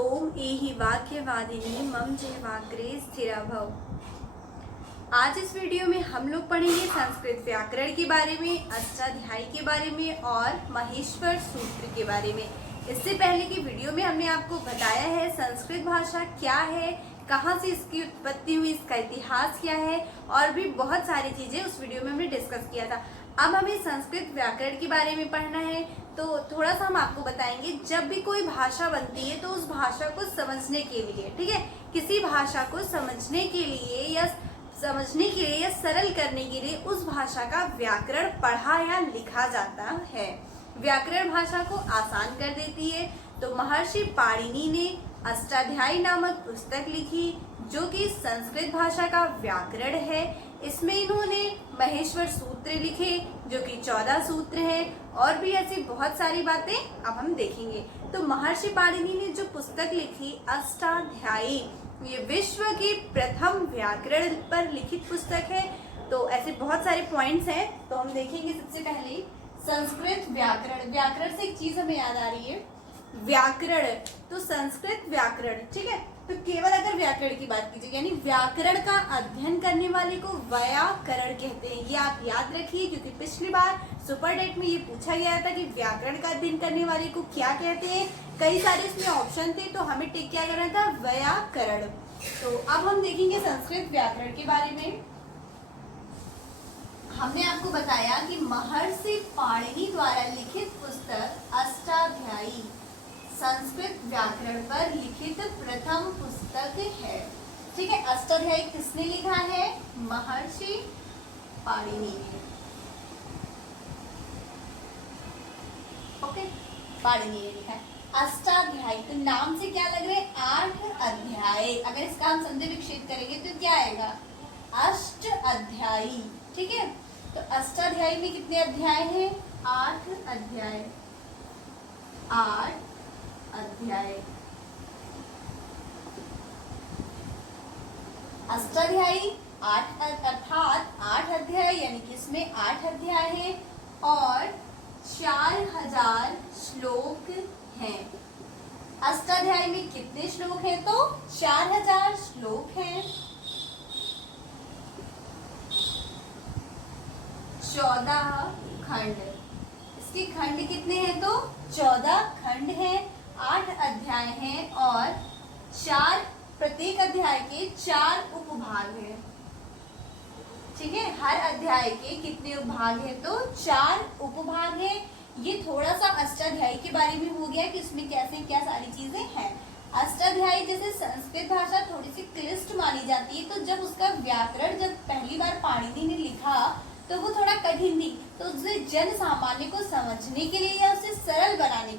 ओम एहि वाक्यवादिनी मम जयवाग्रे स्थिरा भव। आज इस वीडियो में हम लोग पढ़ेंगे संस्कृत व्याकरण के बारे में, अष्टाध्यायी के बारे में और महेश्वर सूत्र के बारे में। इससे पहले की वीडियो में हमने आपको बताया है संस्कृत भाषा क्या है, कहाँ से इसकी उत्पत्ति हुई, इसका इतिहास क्या है और भी बहुत सारी चीजें उस वीडियो में हमने डिस्कस किया था। अब हमें संस्कृत व्याकरण के बारे में पढ़ना है, तो थोड़ा सा हम आपको बताएंगे। जब भी कोई भाषा बनती है तो उस भाषा को समझने के लिए, ठीक है, किसी भाषा को समझने के लिए या सरल करने के लिए उस भाषा का व्याकरण पढ़ा या लिखा जाता है। व्याकरण भाषा को आसान कर देती है। तो महर्षि पाणिनि ने अष्टाध्यायी नामक पुस्तक लिखी जो कि संस्कृत भाषा का व्याकरण है। इसमें इन्होंने महेश्वर सूत्र लिखे जो कि 14 सूत्र हैं और भी ऐसी बहुत सारी बातें अब हम देखेंगे। तो महर्षि पाणिनि ने जो पुस्तक लिखी अष्टाध्यायी, ये विश्व की प्रथम व्याकरण पर लिखित पुस्तक है। तो ऐसे बहुत सारे पॉइंट्स हैं, तो हम देखेंगे। सबसे पहले संस्कृत व्याकरण। व्याकरण से एक चीज हमें याद आ रही है, व्याकरण। तो संस्कृत व्याकरण, ठीक है, तो केवल अगर व्याकरण की बात कीजिए यानी व्याकरण का अध्ययन करने वाले को व्याकरण कहते हैं। ये आप याद रखिए क्योंकि पिछली बार सुपर डेट में ये पूछा गया था कि व्याकरण का अध्ययन करने वाले को क्या कहते हैं। कई सारे इसमें ऑप्शन थे तो हमें टिक क्या करना था, व्याकरण। तो अब हम देखेंगे संस्कृत व्याकरण के बारे में। हमने आपको बताया कि महर्षि पाणिनि द्वारा लिखित पुस्तक अष्टाध्यायी संस्कृत व्याकरण पर लिखित प्रथम पुस्तक है। ठीक है, अष्टाध्यायी किसने लिखा है? महर्षि पाणिनि ने। ओके, पाणिनि ने लिखा है अष्टाध्यायी। तो नाम से क्या लग रहा है? 8 अध्याय। अगर इसका हम संधि विच्छेद करेंगे तो क्या आएगा? अष्ट अध्यायी। ठीक है, तो अष्टाध्यायी में कितने अध्याय हैं? 8 अध्याय। 8 अध्याय। अष्टाध्यायी 8 अर्थात 8 अध्याय, यानी कि इसमें 8 अध्याय हैं और 4000 श्लोक हैं। अष्टाध्यायी में कितने श्लोक हैं? तो 4000 श्लोक हैं। 14 खंड। इसके खंड कितने हैं? तो 14 खंड हैं। 8 अध्याय हैं और प्रत्येक अध्याय के 4 उपभाग हैं। ठीक है, हर अध्याय के कितने उपभाग हैं? तो 4 उपभाग हैं। ये थोड़ा सा अष्टाध्यायी के बारे में हो गया कि इसमें कैसे क्या सारी चीजें हैं। अष्टाध्यायी जैसे संस्कृत भाषा थोड़ी सी क्लिष्ट मानी जाती है, तो जब उसका व्याकरण जब पहली बार पाणिनि ने लिखा तो वो थोड़ा कठिन थी। तो उसे जन सामान्य को समझने के लिए या उसे सरल बनाने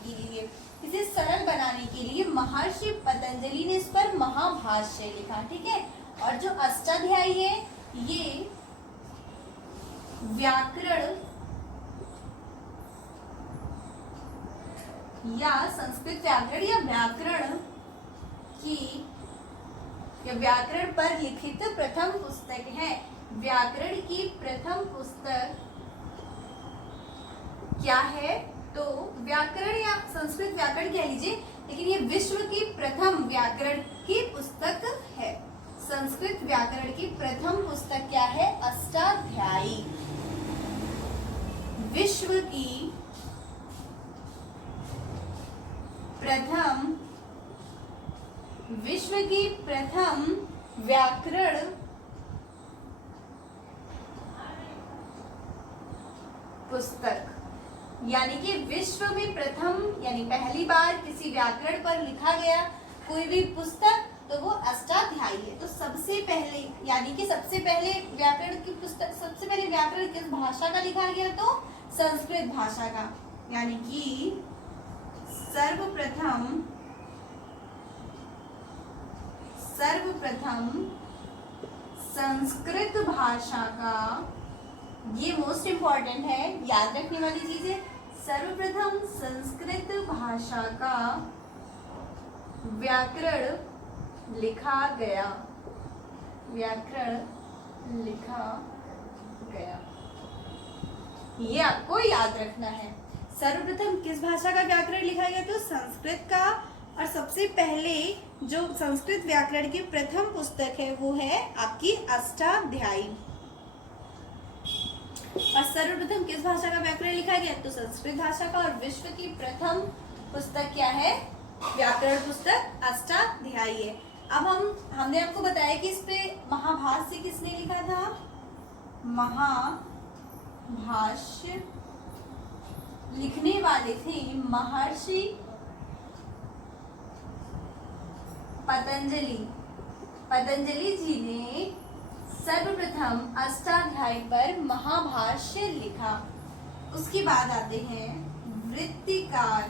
के लिए महर्षि पतंजलि ने इस पर महाभाष्य लिखा। ठीक है, और जो अष्टाध्यायी है ये व्याकरण या संस्कृत व्याकरण या व्याकरण पर लिखित प्रथम पुस्तक है। व्याकरण की प्रथम पुस्तक क्या है? तो व्याकरण या संस्कृत व्याकरण कह लीजिए, लेकिन ये विश्व की प्रथम व्याकरण की पुस्तक है। संस्कृत व्याकरण की प्रथम पुस्तक क्या है? अष्टाध्यायी। विश्व की प्रथम व्याकरण पुस्तक, यानी कि विश्व में प्रथम यानी पहली बार किसी व्याकरण पर लिखा गया कोई भी पुस्तक तो वो अष्टाध्यायी है। तो सबसे पहले यानी कि सबसे पहले व्याकरण की पुस्तक, सबसे पहले व्याकरण किस भाषा का लिखा गया? तो संस्कृत भाषा का, यानी कि सर्वप्रथम संस्कृत भाषा का, ये मोस्ट इंपॉर्टेंट है, याद रखने वाली चीज है। सर्वप्रथम संस्कृत भाषा का व्याकरण लिखा गया। ये आपको याद रखना है। सर्वप्रथम किस भाषा का व्याकरण लिखा गया? तो संस्कृत का। और सबसे पहले जो संस्कृत व्याकरण की प्रथम पुस्तक है वो है आपकी अष्टाध्यायी। और सर्वप्रथम किस भाषा का व्याकरण लिखा गया? तो संस्कृत भाषा का। और विश्व की प्रथम पुस्तक क्या है? व्याकरण पुस्तक अष्टाध्यायी है। अब हमने आपको बताया कि इस पे महाभाष्य किसने लिखा था? महाभाष्य लिखने वाले थे महर्षि पतंजलि। पतंजलि जी ने सर्वप्रथम अष्टाध्यायी पर महाभाष्य लिखा। उसके बाद आते हैं वृत्तिकार।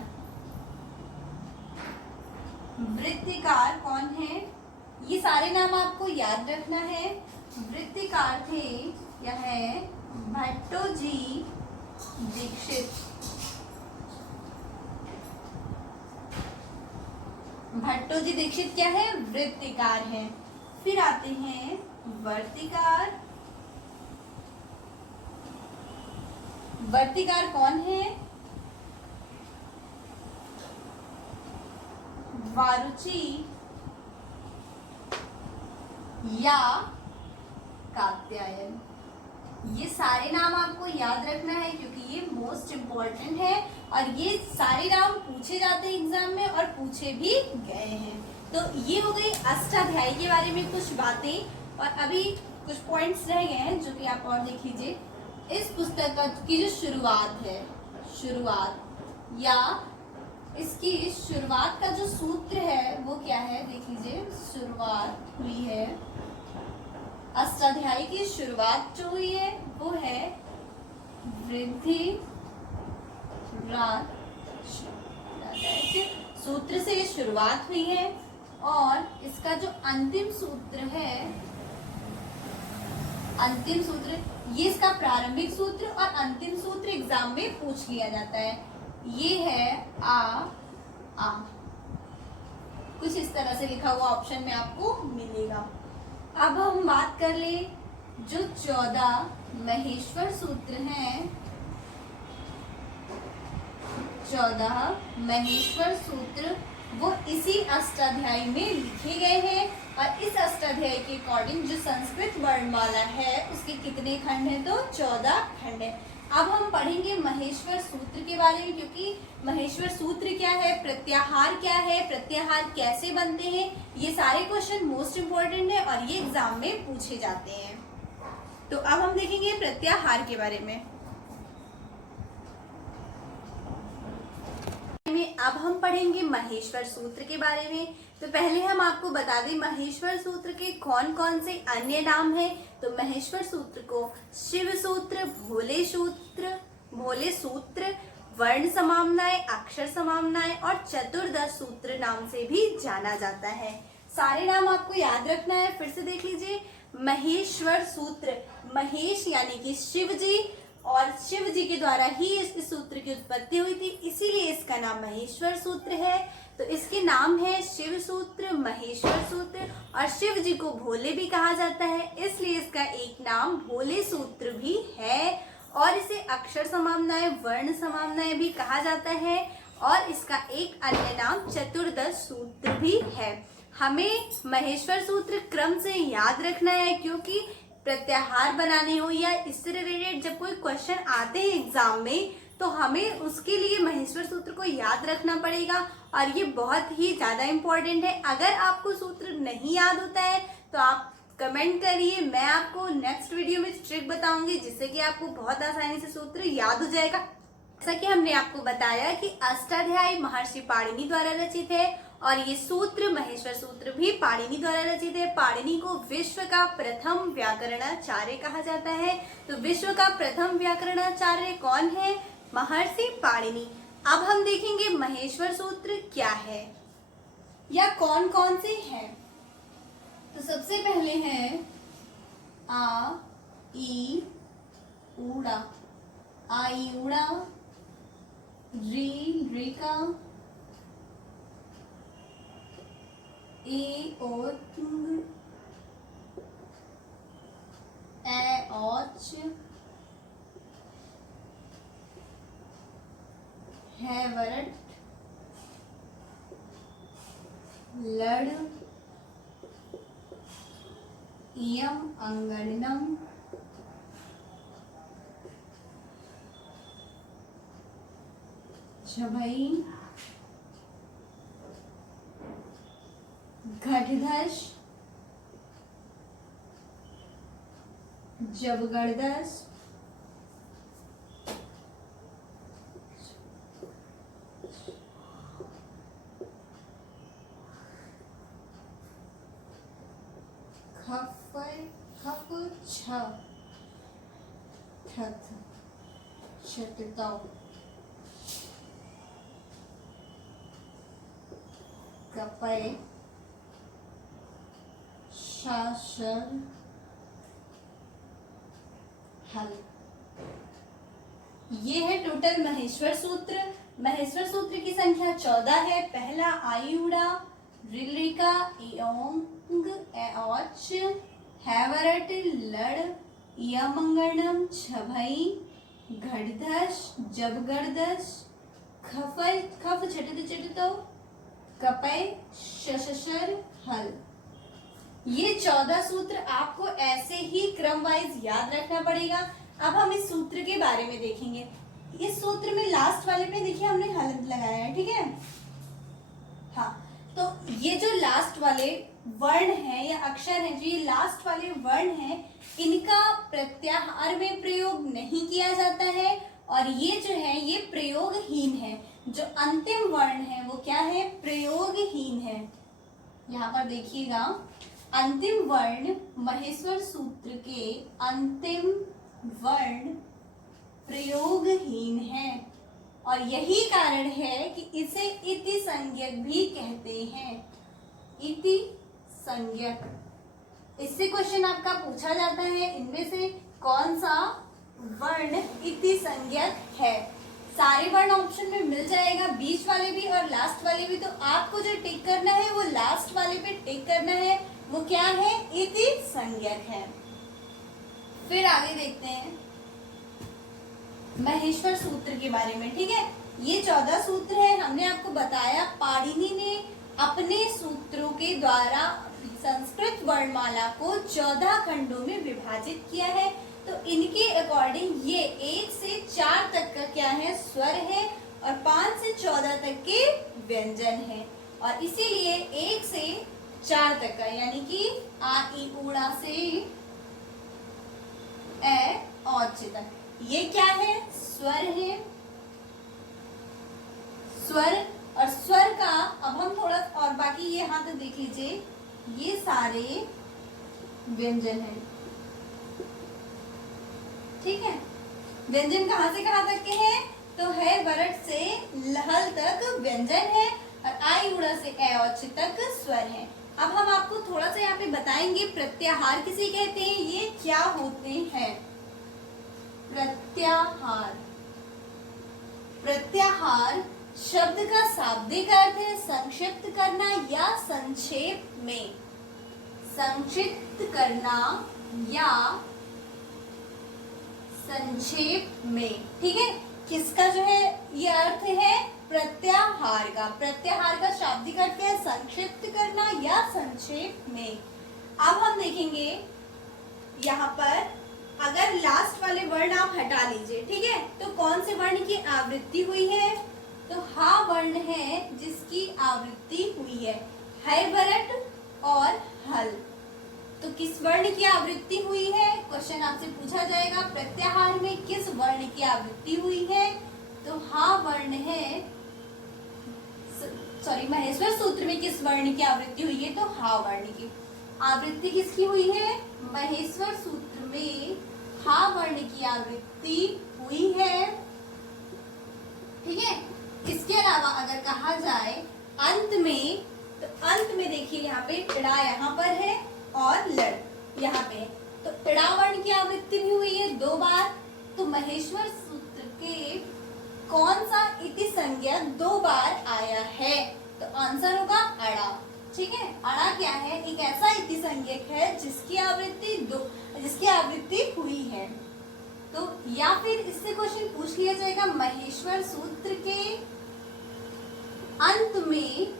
वृत्तिकार कौन है? ये सारे नाम आपको याद रखना है। वृत्तिकार थे यह भट्टोजी दीक्षित। भट्टोजी दीक्षित क्या है? वृत्तिकार है। फिर आते हैं वर्तिकार। वर्तिकार कौन है? वारुची या कात्यायन। ये सारे नाम आपको याद रखना है क्योंकि ये मोस्ट इम्पोर्टेंट है और ये सारे नाम पूछे जाते हैं एग्जाम में और पूछे भी गए हैं। तो ये हो गई अष्टाध्यायी के बारे में कुछ बातें। और अभी कुछ पॉइंट्स रह गए हैं जो कि आप और देख लीजिए। इस पुस्तक की जो शुरुआत है, शुरुआत या इसकी शुरुआत का जो सूत्र है वो क्या है? देख लीजिए, शुरुआत हुई है, अष्टाध्यायी की शुरुआत जो हुई है वो है वृद्धि सूत्र से शुरुआत हुई है। और इसका जो अंतिम सूत्र है, अंतिम सूत्र, ये इसका प्रारंभिक सूत्र और अंतिम सूत्र एग्जाम में पूछ लिया जाता है। ये है आ। कुछ इस तरह से लिखा हुआ ऑप्शन में आपको मिलेगा। अब हम बात कर ले जो 14 महेश्वर सूत्र हैं। 14 महेश्वर सूत्र वो इसी अष्टाध्यायी में लिखे गए हैं। और इस अष्टाध्यायी के अकॉर्डिंग जो संस्कृत वर्णमाला है उसके कितने खंड हैं? तो 14 खंड है। अब हम पढ़ेंगे महेश्वर सूत्र के बारे में, क्योंकि महेश्वर सूत्र क्या है, प्रत्याहार क्या है, प्रत्याहार कैसे बनते हैं, ये सारे क्वेश्चन मोस्ट इम्पोर्टेंट है और ये एग्जाम में पूछे जाते हैं। तो अब हम देखेंगे प्रत्याहार के बारे में। अब हम पढ़ेंगे महेश्वर सूत्र के बारे में। तो पहले हम आपको बता दें महेश्वर सूत्र के कौन कौन से अन्य नाम हैं। तो महेश्वर सूत्र को शिव सूत्र, भोले सूत्र, वर्ण समामनाएं, अक्षर समामनाएं और चतुर्दश सूत्र नाम से भी जाना जाता है। सारे नाम आपको याद रखना है। फिर से देख लीजिए, महेश्वर सूत्र, महेश यानी कि शिव जी, और शिव जी के द्वारा ही इस सूत्र की उत्पत्ति हुई थी, इसीलिए इसका नाम महेश्वर सूत्र है। तो इसके नाम है शिव सूत्र, महेश्वर सूत्र। और शिव जी को भोले भी कहा जाता है, इसलिए इसका एक नाम भोले सूत्र भी है। और इसे अक्षर समामनाएं, वर्ण समामनाएं भी कहा जाता है। और इसका एक अन्य नाम चतुर्दश सूत्र भी है। हमें महेश्वर सूत्र क्रम से याद रखना है, क्योंकि प्रत्याहार बनाने हो या इससे रिलेटेड जब कोई क्वेश्चन आते हैं एग्जाम में तो हमें उसके लिए महेश्वर सूत्र को याद रखना पड़ेगा और ये बहुत ही ज़्यादा इम्पोर्टेंट है। अगर आपको सूत्र नहीं याद होता है तो आप कमेंट करिए, मैं आपको नेक्स्ट वीडियो में ट्रिक बताऊंगी जिससे कि आपको बहुत आसानी से सूत्र याद हो जाएगा। जैसा कि हमने आपको बताया कि अष्टाध्यायी महर्षि पाणिनि द्वारा रचित है और ये सूत्र महेश्वर सूत्र भी पाणिनि द्वारा रचित है। पाणिनि को विश्व का प्रथम व्याकरणाचार्य कहा जाता है। तो विश्व का प्रथम व्याकरणाचार्य कौन है? महर्षि पाणिनि। अब हम देखेंगे महेश्वर सूत्र क्या है या कौन कौन से हैं। तो सबसे पहले है आ ई ऊड़ा, आ ई ऊड़ा, री रेका, ए ओंग, ए औच, है वरट, लड़ इयम अंगणनम झभई घटधश जबगरदश खप छत छटताओ कपय शासन हल। ये है टोटल महेश्वर सूत्र। महेश्वर सूत्र की संख्या 14 है। पहला आयुड़ा रिलिका इयोंग एओच हैवरट लड़ इयमंगणम छभई घड़धश जबगरदश खफय खफ छटत छटतो कपय शशर हल। ये 14 सूत्र आपको ऐसे ही क्रम वाइज याद रखना पड़ेगा। अब हम इस सूत्र के बारे में देखेंगे। इस सूत्र में लास्ट वाले पे देखिए हमने हलंत लगाया है, ठीक है। हाँ, तो ये जो लास्ट वाले वर्ण है या अक्षर है, जो ये लास्ट वाले वर्ण है, इनका प्रत्याहार में प्रयोग नहीं किया जाता है और ये जो है ये प्रयोगहीन है। जो अंतिम वर्ण है वो क्या है? प्रयोगहीन है। यहाँ पर देखिएगा, अंतिम वर्ण महेश्वर सूत्र के अंतिम वर्ण प्रयोगहीन है और यही कारण है कि इसे इति संज्ञक भी कहते हैं। इति संज्ञक। इससे क्वेश्चन आपका पूछा जाता है, इनमें से कौन सा वर्ण इति संज्ञक है? सारे वर्ण ऑप्शन में मिल जाएगा, बीच वाले भी और लास्ट वाले भी। तो आपको जो टिक करना है वो लास्ट वाले पे टिक करना है, वो क्या है? इति संज्ञक है। फिर आगे देखते हैं महेश्वर सूत्र के बारे में, ठीक है। ये 14 सूत्र है। हमने आपको बताया पाणिनि ने अपने सूत्रों के द्वारा संस्कृत वर्णमाला को 14 खंडों में विभाजित किया है। तो इनके अकॉर्डिंग ये 1 से 4 तक का क्या है? स्वर है और 5 से 14 तक के व्यंजन है। और इसीलिए 1 से 4 तक का यानी कि आ ई उड़ा से ए औच तक ये क्या है? स्वर है। स्वर और स्वर का अब हम थोड़ा और बाकी ये यहाँ तक देख लीजिए, ये सारे व्यंजन है, ठीक है। व्यंजन कहाँ से कहाँ तक के हैं? तो है वरट से लहल तक व्यंजन है और आई उड़ा से ए औच तक स्वर है। अब हम आपको थोड़ा सा यहाँ पे बताएंगे प्रत्याहार किसे कहते हैं, ये क्या होते हैं। प्रत्याहार। प्रत्याहार शब्द का शाब्दिक अर्थ है संक्षिप्त करना या संक्षेप में। संक्षिप्त करना या संक्षेप में, ठीक है। किसका जो है ये अर्थ है? प्रत्याहार का। प्रत्याहार का शाब्दिक अर्थ क्या है? संक्षिप्त करना या संक्षेप में। अब हम देखेंगे यहाँ पर, अगर लास्ट वाले वर्ण आप हटा लीजिए, ठीक है, तो कौन से वर्ण की आवृत्ति हुई है? तो हा वर्ण है जिसकी आवृत्ति हुई है वरट और हल। तो किस वर्ण की आवृत्ति हुई है? क्वेश्चन आपसे पूछा जाएगा प्रत्याहार में किस वर्ण की आवृत्ति हुई है? तो हा वर्ण है, सॉरी महेश्वर सूत्र में किस वर्ण की आवृत्ति हुई है? तो हा वर्ण की आवृत्ति किसकी हुई है? महेश्वर सूत्र में हा वर्ण की आवृत्ति हुई है, ठीक है। इसके अलावा अगर कहा जाए अंत में, तो अंत में देखिए यहाँ पे ड़ा यहाँ पर है और लड़ यहाँ पे, तो ड़ा वर्ण की आवृत्ति भी हुई है 2 बार। तो महेश्वर सूत्र के कौन सा इति संज्ञा 2 बार आया है? तो आंसर होगा अड़ा, ठीक है। अड़ा क्या है? एक ऐसा इति संज्ञक है जिसकी आवृत्ति हुई है। तो या फिर इससे क्वेश्चन पूछ लिया जाएगा महेश्वर सूत्र के अंत में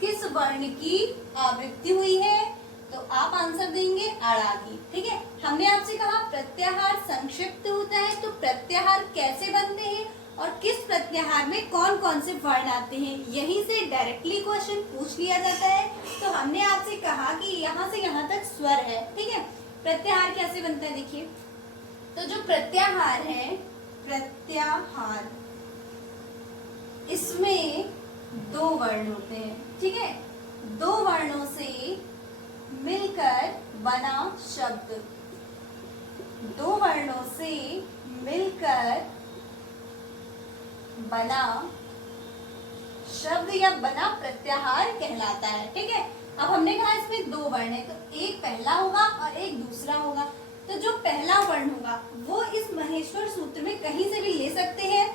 किस वर्ण की आवृत्ति हुई है? तो आप आंसर देंगे अड़ा की। ठीक है, हमने आपसे कहा प्रत्याहार संक्षिप्त होता है, तो प्रत्याहार कैसे बनते हैं और किस प्रत्याहार में कौन कौन से वर्ण आते हैं, यहीं से डायरेक्टली क्वेश्चन पूछ लिया जाता है। तो हमने आपसे कहा कि यहाँ से यहाँ तक स्वर है। ठीक है, प्रत्याहार कैसे बनता है देखिए। तो जो प्रत्याहार है, प्रत्याहार इसमें दो वर्ण होते हैं। ठीक है, दो वर्णों से मिलकर बना शब्द, दो वर्णों से मिलकर बना शब्द या बना प्रत्याहार कहलाता है। ठीक है, अब हमने कहा इसमें दो वर्ण है, तो एक पहला होगा और एक दूसरा होगा। तो जो पहला वर्ण होगा वो इस महेश्वर सूत्र में कहीं से भी ले सकते हैं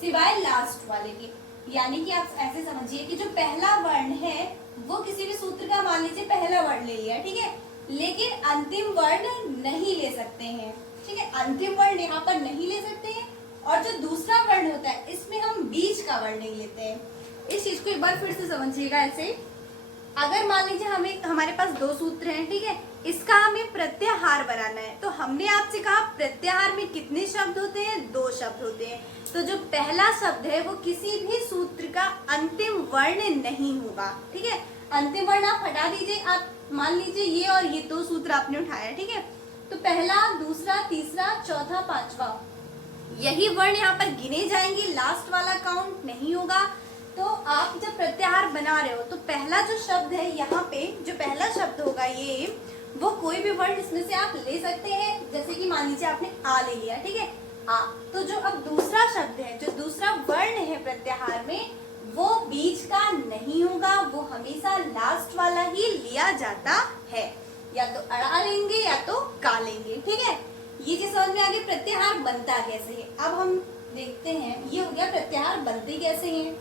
सिवाय लास्ट वाले के। यानी कि आप ऐसे समझिए कि जो पहला वर्ण है वो किसी भी सूत्र का मान लीजिए पहला वर्ण ले लिया। ठीक है, लेकिन अंतिम वर्ण नहीं ले सकते हैं। ठीक है, अंतिम वर्ण यहाँ पर नहीं ले सकते हैं। और जो दूसरा वर्ण होता है इसमें हम बीच का वर्ण नहीं लेते हैं। इस चीज को एक बार फिर से समझिएगा। ऐसे अगर मान लीजिए हमारे पास दो सूत्र हैं, ठीक है, इसका हमें प्रत्याहार बनाना है, तो हमने आपसे कहा प्रत्याहार में कितने शब्द होते हैं? दो शब्द होते हैं। तो जो पहला शब्द है वो किसी भी सूत्र का अंतिम वर्ण नहीं होगा। ठीक है, अंतिम वर्ण आप हटा दीजिए। आप मान लीजिए ये और ये दो सूत्र आपने उठाया। ठीक है, तो पहला, दूसरा, तीसरा, चौथा, पांचवा, यही वर्ण यहाँ पर गिने जाएंगे, लास्ट वाला काउंट नहीं होगा। तो आप जब प्रत्याहार बना रहे हो तो पहला जो शब्द है यहाँ पे, जो पहला शब्द होगा ये, वो कोई भी वर्ण इसमें से आप ले सकते हैं। जैसे कि मान लीजिए आपने आ ले लिया। ठीक है, आ। तो जो अब दूसरा शब्द है, जो दूसरा वर्ण है प्रत्याहार में, वो बीच का नहीं होगा, वो हमेशा लास्ट वाला ही लिया जाता है। या तो अड़ा लेंगे या तो का लेंगे। ठीक है, ये चीज समझ में आ गई प्रत्याहार बनता कैसे है। अब हम देखते हैं, ये हो गया प्रत्याहार बनते कैसे हैं।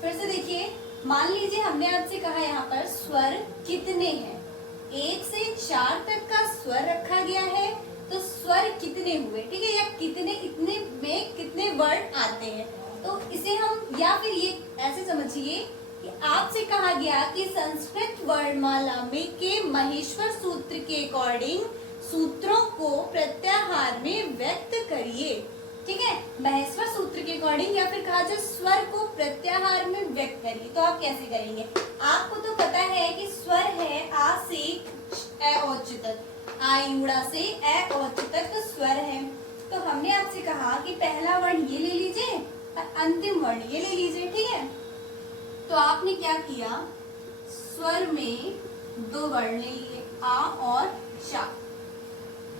फिर से देखिए, मान लीजिए हमने आपसे कहा यहाँ पर स्वर कितने हैं, 1 से 4 तक का स्वर रखा गया है, तो स्वर कितने हुए? ठीक है, या कितने, इतने में कितने वर्ण आते हैं। तो इसे हम, या फिर ये ऐसे समझिए कि आपसे कहा गया कि संस्कृत वर्णमाला में के महेश्वर सूत्र के अकॉर्डिंग सूत्रों को प्रत्याहार में व्यक्त करिए। ठीक है, महेश्वर सूत्र के अकॉर्डिंग, या फिर कहा जाए स्वर को प्रत्याहार में व्यक्त करिए। तो आप कैसे करेंगे? आपको तो पता है कि स्वर है आ से ए औच तक, आ यूड़ा से ए औच तक तो स्वर है। तो हमने आपसे कहा कि पहला वर्ण ये ले लीजिए और अंतिम वर्ण ये ले लीजिए। ठीक है, तो आपने क्या किया, स्वर में दो वर्ण ले लिए, आ और शा।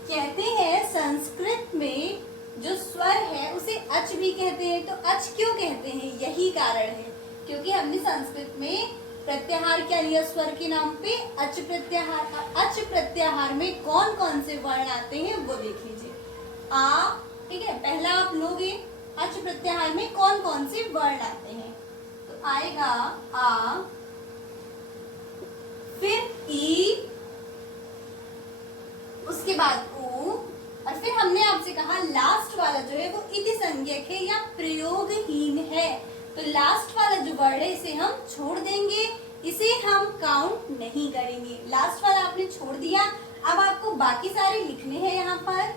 कहते हैं संस्कृत में जो स्वर है उसे अच भी कहते हैं। तो अच क्यों कहते हैं? यही कारण है क्योंकि हमने संस्कृत में प्रत्याहार क्या लिया स्वर के नाम पे, अच प्रत्याहार। अच प्रत्याहार में कौन कौन से वर्ण आते हैं वो देख लीजिए। आ, ठीक है, पहला आप लोगे, अच प्रत्याहार में कौन कौन से वर्ण आते हैं? तो आएगा आ, फिर ई, उसके बाद ऊ, और फिर हमने आपसे कहा लास्ट वाला जो है वो इति संज्ञक है या प्रयोगहीन है। तो लास्ट वाला जो वर्ड है इसे हम छोड़ देंगे, इसे हम काउंट नहीं करेंगे। लास्ट वाला आपने छोड़ दिया। अब आपको बाकी सारे लिखने हैं यहाँ पर,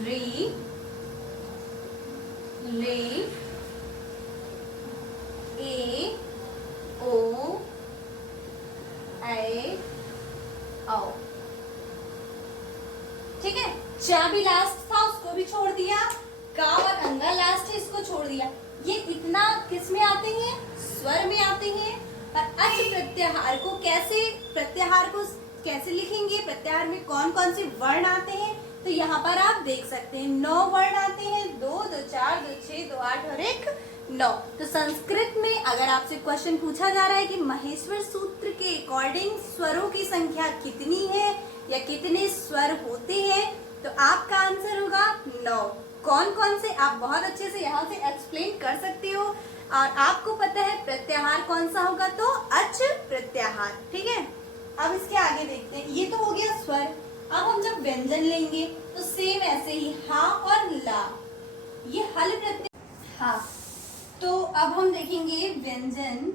री, ले, ए, ओ, ए, आओ। ठीक है, चा भी लास्ट था उसको भी छोड़ दिया, का और अंगा लास्ट है इसको छोड़ दिया। ये इतना किस में आते हैं? स्वर में आते हैं। और अच प्रत्याहार को कैसे लिखेंगे? प्रत्याहार में कौन कौन से वर्ण आते हैं? तो यहाँ पर आप देख सकते हैं 9 वर्ण आते हैं, 2, 2, 4, 2, 6, 2, 8 और 1, 9। तो संस्कृत में अगर आपसे क्वेश्चन पूछा जा रहा है कि महेश्वर सूत्र के अकॉर्डिंग स्वरों की संख्या कितनी है या कितने स्वर होते हैं, तो आपका आंसर होगा 9। कौन कौन से आप बहुत अच्छे से यहाँ से एक्सप्लेन कर सकते हो। और आपको पता है प्रत्याहार कौन सा होगा, तो अच प्रत्याहार। ठीक है, अब इसके आगे देखते हैं। ये तो हो गया स्वर। अब हम जब व्यंजन लेंगे तो सेम ऐसे ही हा और ला, ये हल प्रत्यय। हाँ, तो अब हम देखेंगे व्यंजन।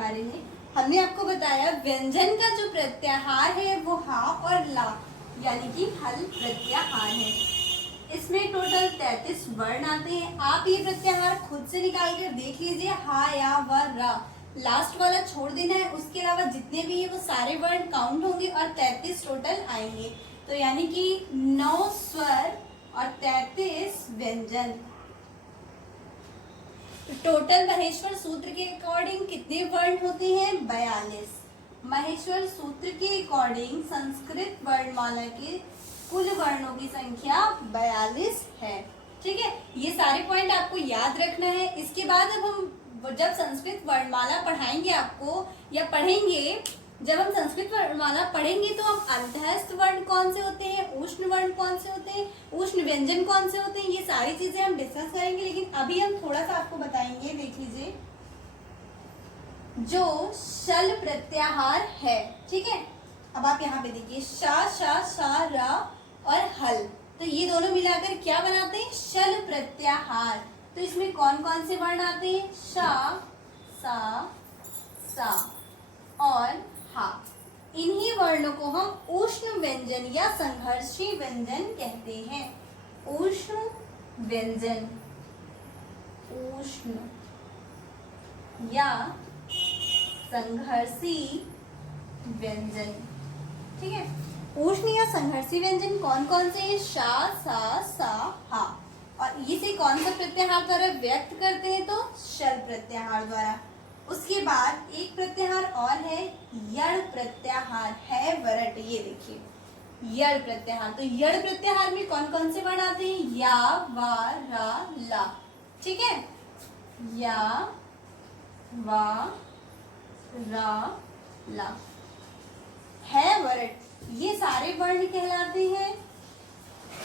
बारे में हमने आपको बताया व्यंजन का जो प्रत्याहार है वो हा और ला यानी कि हल प्रत्याहार है। इसमें टोटल 33 वर्ण आते हैं। आप ये प्रत्याहार खुद से निकाल कर देख लीजिए, हा या व रा, लास्ट वाला छोड़ देना है, उसके अलावा जितने भी है वो सारे वर्ण काउंट होंगे और 33 टोटल आएंगे। तो यानी कि 9 स्वर और 33 व्यंजन। टोटल महेश्वर सूत्र के अकॉर्डिंग कितने वर्ण होते हैं? 42। महेश्वर सूत्र के अकॉर्डिंग संस्कृत वर्णमाला के कुल वर्णों की संख्या 42 है। ठीक है, ये सारे पॉइंट आपको याद रखना है। इसके बाद अब हम जब संस्कृत वर्णमाला पढ़ाएंगे आपको या पढ़ेंगे, जब हम संस्कृत वर्णमाला पढ़ेंगे तो हम अंतःस्थ वर्ण कौन से होते हैं, उष्ण वर्ण कौन से होते हैं, उष्ण व्यंजन कौन से होते हैं, ये सारी चीजें हम डिस्कस करेंगे। लेकिन अभी हम थोड़ा सा आपको बताएंगे, देख लीजिए, जो शल प्रत्याहार है। ठीक है, अब आप यहाँ पे देखिए, शा शा शा रा और हल, तो ये दोनों मिलाकर क्या बनाते हैं? शल प्रत्याहार। तो इसमें कौन कौन से वर्ण आते हैं? शा, सा, सा और हा। इन्हीं वर्णों को हम उष्ण व्यंजन या संघर्षी व्यंजन कहते हैं। उष्ण व्यंजन, उष्ण या संघर्षी व्यंजन। ठीक है, उष्ण या संघर्षी व्यंजन कौन कौन से हैं? शा, सा, सा, हा। और इसे कौन सा प्रत्याहार द्वारा व्यक्त करते हैं? तो शल प्रत्याहार द्वारा। उसके बाद एक प्रत्याहार और है, यण प्रत्याहार है वरट। ये देखिए यण प्रत्याहार। तो यण प्रत्याहार में कौन कौन से वर्ण आते हैं? या, वा, रा, ला। ठीक है, या, वा, रा, ला है वरट। ये सारे वर्ण कहलाते हैं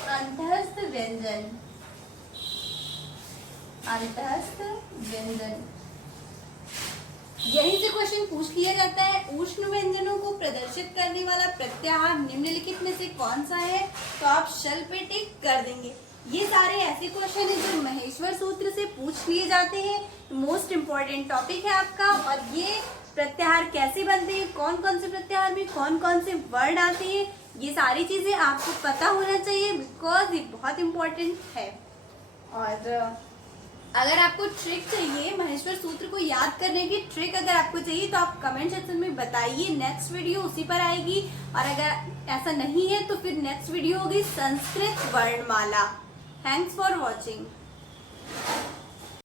अंतःस्थ व्यंजन। अंतःस्थ व्यंजन, यहीं से क्वेश्चन पूछ लिया जाता है। उष्ण व्यंजनों को प्रदर्शित करने वाला प्रत्याहार निम्नलिखित में से कौन सा है? तो आप शल पे टिक कर देंगे। ये सारे ऐसे क्वेश्चन हैं जो महेश्वर सूत्र से पूछ लिए जाते हैं। मोस्ट इम्पोर्टेंट टॉपिक है आपका। और ये प्रत्याहार कैसे बनते हैं, कौन कौन से प्रत्याहार में कौन कौन से वर्ण आते हैं, ये सारी चीजें आपको पता होना चाहिए, बिकॉज ये बहुत इम्पोर्टेंट है। और अगर आपको ट्रिक चाहिए, महेश्वर सूत्र को याद करने की ट्रिक अगर आपको चाहिए तो आप कमेंट सेक्शन में बताइए, नेक्स्ट वीडियो उसी पर आएगी। और अगर ऐसा नहीं है तो फिर नेक्स्ट वीडियो होगी संस्कृत वर्णमाला। Thanks for watching.